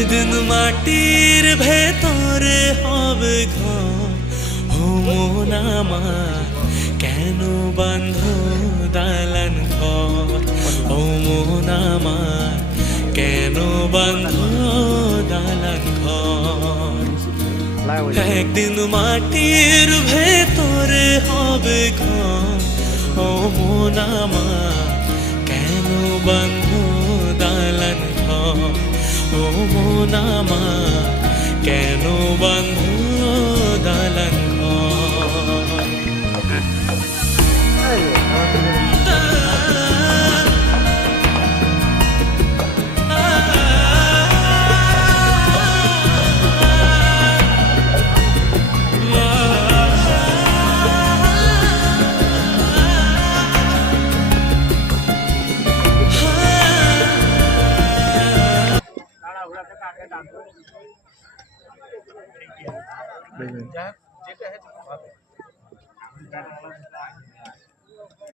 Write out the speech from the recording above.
একদিন মাটির ভেতরে হবে ঘর। ও মন আমার কেন বাঁধ দালান ঘর? ও মন আমার কেন বাঁধ দালান ঘর? একদিন মাটির ভেতরে হবে ঘর। ও মন আমার কেন বাঁধ দালান ঘর? ও মন আমার কেন বাঁধ দালান ঘর?